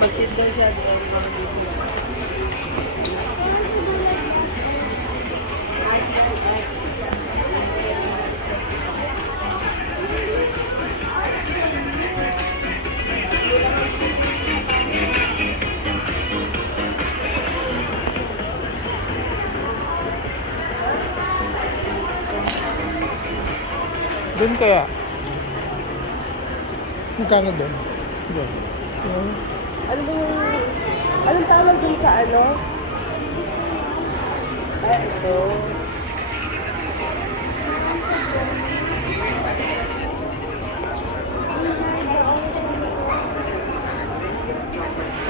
Mag-sit down siya. Doon kaya? Magkano doon? Doon. Ano ba yung... Anong tawag dun sa ano? Ah, ito.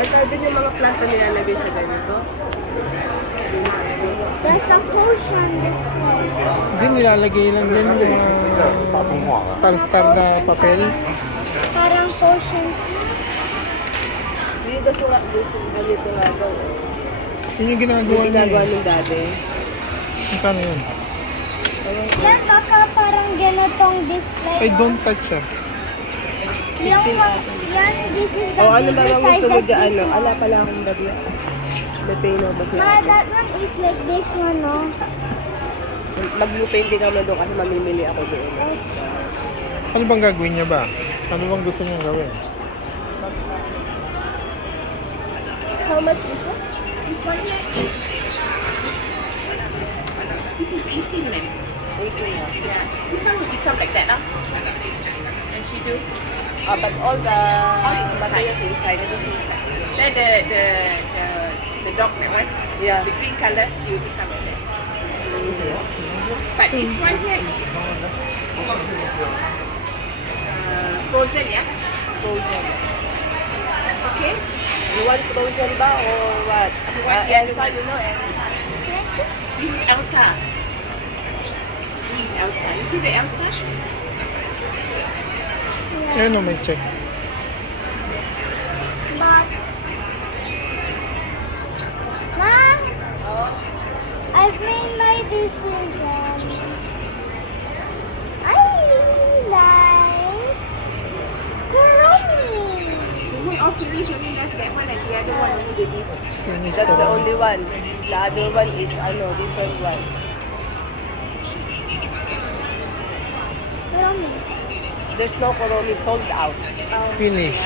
Ito din yung mga planta nilalagay sa ganito. There's a potion display. Hindi, nilalagay lang din yung star-star na papel. Parang potion. Dito sa ganito nga daw. Yun yung ginagawa Yung niya. ginagawa nung dati. Magkano yun? Yan, baka parang ganitong display. Ay, don't touch ah. Yan, this is the O ano ba bigger ang gusto size mo of dyan? this Ano? one. Ala pala akong babi. Lupino ba siya? Ma, that one is like this one, no? Mag-lupin din naman doon kasi mamimili ako doon. Ano bang gagawin niya ba? Ano bang gusto niyang gawin? How much is it? This one here is, this is 18 men. 18. Yeah. This one will become like that now. And she do. But all the is materials inside. Then the dog that one, Yeah. the green color, it will become like that. But this one here is frozen, yeah. Frozen. Okay. You want frozen ba or what? You want the other Elsa, one? you know Elsa? This is Elsa. This is Elsa. You see the Elsa? Ayun o, may check. But, Ma, I've made my decision. I like Kuromi. We all finish only left that one and the other one only the beef. Finish That's ko the lang. only one. The other one is different one. Kuromi. There's no Koromi sold out. Finish.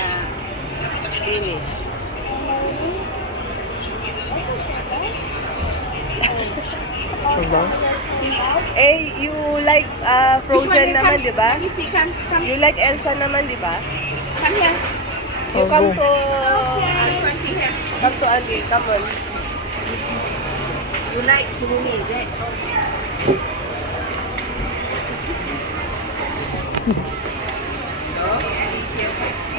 Finish. Diba? Eh, you like Which one Frozen you naman, come? di ba? Let me see, come You like Elsa naman, di ba? come here. You Oh, come go. to Auntie here. come to Andy, come on. You like Kurumi, is it? So, see here first.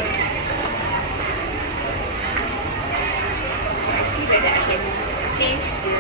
I see whether I can change the